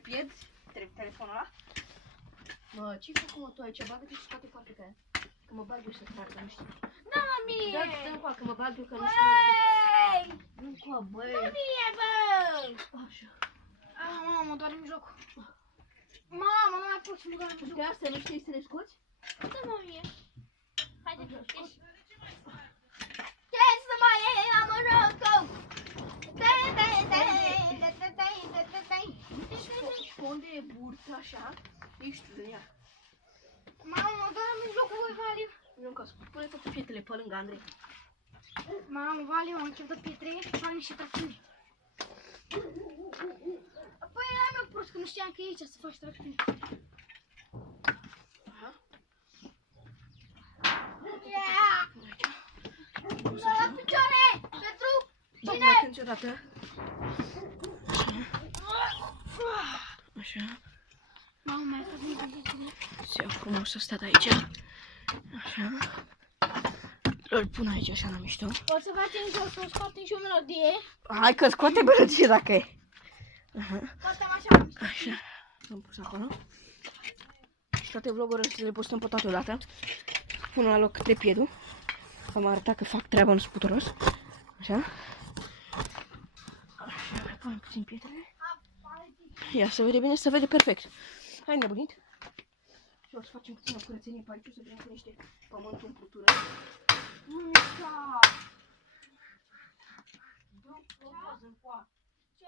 trepied, telefonul ăla. Mă, ce-i făcut mă tu aici? Bagă-te și toate poate că că mă bag eu să trag, nu știu. Da, mie! Da, dă-mi că mă bag eu că nu știu. Nu cu băi. Da, mie, bă! Așa. Ah, mamă, doare mijlocul. Mamă, nu mai pot să mă doare mijlocul. De astea nu știi să le scoți? Da, mă, mie. Haide, ieși. Ce să mai e la mijlocul? Și unde e burta așa, ești în ea. Mamă, mă doare mijlocul, băi, Valiu. Nu, că pune toate pietele pe lângă Andrei. Mamă, Valiu, am chef de pietre, fac niște tracțiuni. Păi era meu prost, că nu știam că e aici să faci tracțiuni. Aha. Yeah! Dă la picioare! Pentru cine? Mai cânti odată. Așa. Mamă, mai fac niște. Se iau frumos ăsta de aici. Așa. Îl pun aici așa la mișto. O să facem jos, să scoatem și o melodie. Hai că scoate melodie dacă e. Aha. Scoatem așa la mișto. Așa. Am pus acolo. Și toate vlogurile să le postăm pe toată odată. Pun la loc trepiedul. Am arătat că fac treaba în sputuros. Așa. Așa, mai punem puțin pietrele. Ia să vede bine, să vede perfect. Hai nebunit. Și o să facem puțină curățenie pe aici, o să vedem că niște pământ umplutură. Ce?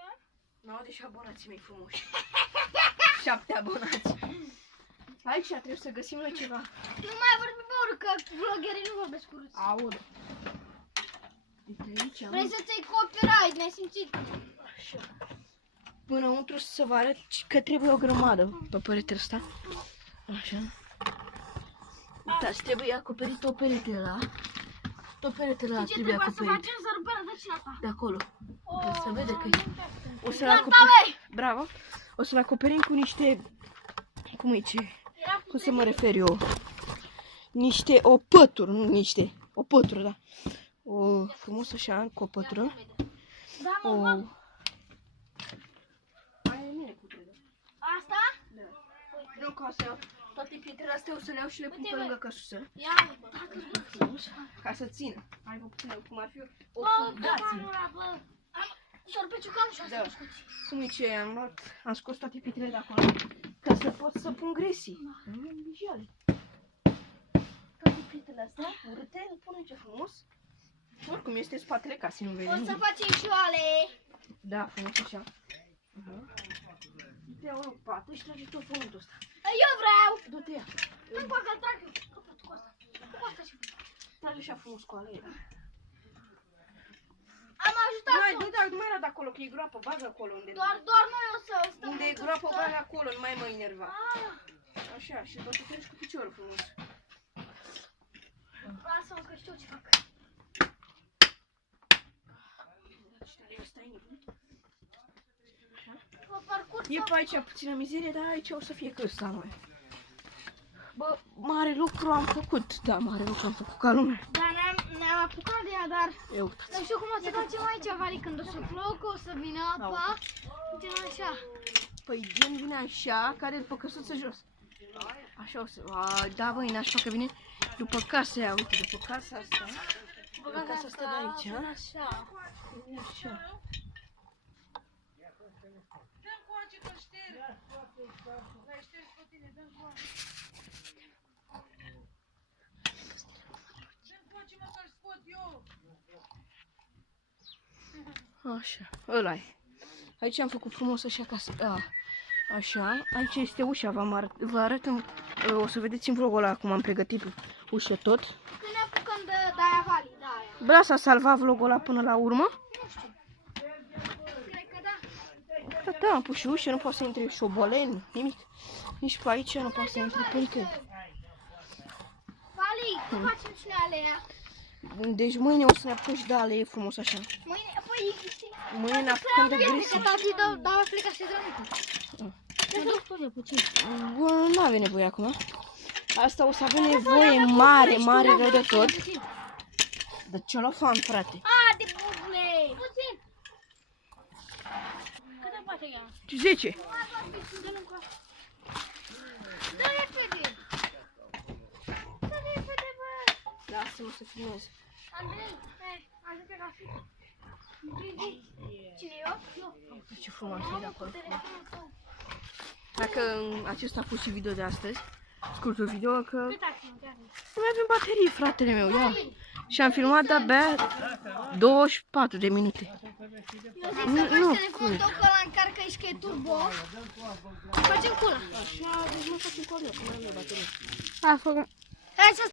N-au și abonații mei frumoși. 7 abonați. Aici trebuie să găsim noi ceva. Nu mai vorbi pe urcă, că vloggerii nu vorbesc urât. Aud. Uite aici am... Vrei să-ți iei copyright, ne-ai simțit? Așa. Până untru să vă arăt că trebuie o grămadă pe peretele ăsta. Așa. Uitați, trebuie acoperit tot peretele ăla. Tot peretele ăla Ce trebuie trebuie să acoperit. facem? Să rupem rădăcina asta. De acolo. Ca să vede că e. O să-l Gata, acoperim. băi! Bravo. O să-l acoperim cu niște... Cum e ce? Cum să mă refer eu? Niște... O pătură, nu niște. O pătură, da. O frumos așa, cu o pătură. Da, mă, O... mă. Aia e mine cu trebuie. Asta? Da. Nu, ca să toate pietrele astea o să le iau și le pun pe lângă căsuță. Ia, bă. Frumos. Ca să țină. Hai vă puțin, cum ar fi o Bă, fundație. bă. Șorpeciucam și asta Da. nu scoți. Cum e ce? Am scos toate pietrele de acolo. Ca să pot să pun gresii. Nu mijale. Toate pietrele astea urâte, le pun aici frumos. Oricum este spatele casei, nu vezi O să nimic. facem șoale. Da, frumos așa. Ia o lopată și trage tot pământul ăsta. Eu vreau. Du-te ia. Nu pot să-l trag eu. Cu asta. Cu asta și Trage așa frumos cu alea. am ajutat Nu, dar nu mai era de acolo, că e groapă, bagă acolo unde doar noi o să stăm. unde e groapă, bagă acolo, nu mai mă enerva. Ah, Așa, și după te treci cu piciorul frumos. lasă-mă că știu ce fac. Mă parcurs. E pe aici puțină mizerie, dar aici o să fie cârsa noi. Bă, mare lucru am făcut, da, mare lucru am făcut ca lumea. Dar ne-am apucat de ea, dar Eu uitați. nu știu cum o să facem aici, Vali, când o să plouă, o să vină apa. Gen așa. Păi gen vine așa, care după căsuță jos. Așa o să... Da, băi, n-aș că vine după casa aia, uite, după casa asta. După casa asta de aici, a? Așa. Vine așa. Așa, ăla-i. Aici am făcut frumos așa ca să... Așa, aici este ușa, vă arăt, o să vedeți în vlogul ăla cum am pregătit ușa tot. Când ne apucăm de aia, Vali, da, aia. Bă, s-a salvat vlogul ăla până la urmă. Nu știu. Cred că da. Da, am pus și ușa, nu poate să intre șoboleni, nimic. Nici pe aici nu poate să intre pe nicăieri. Vali, cum facem și noi alea? Deci mâine o să ne apucăm și de ale, e frumos așa. Mâine, păi, știi? Mâine ne apucăm de grisi. Că tati dau pleca și drămică. Te duc spune puțin. Bă, nu avem nevoie acum. Asta o să avem nevoie mare, mare rău de tot. De celofan, frate. A, de buble! Puțin! Cât de poate ea? 10. Nu mai vorbi Lasă-mă să filmez. Andrei, am zis că cine eu? Nu. Ce frumos e de acolo. Telefonul tău. Dacă acesta a fost și video de astăzi, scurtul video, că Cât ai filmat? nu mai avem baterie, fratele meu, ia. Și am filmat de-abia 24 de minute. Eu zic să faci telefonul tău că ăla încarcă și că e turbo. Facem cula. Așa, deci mă facem cu al meu, că mai am eu baterie. Hai să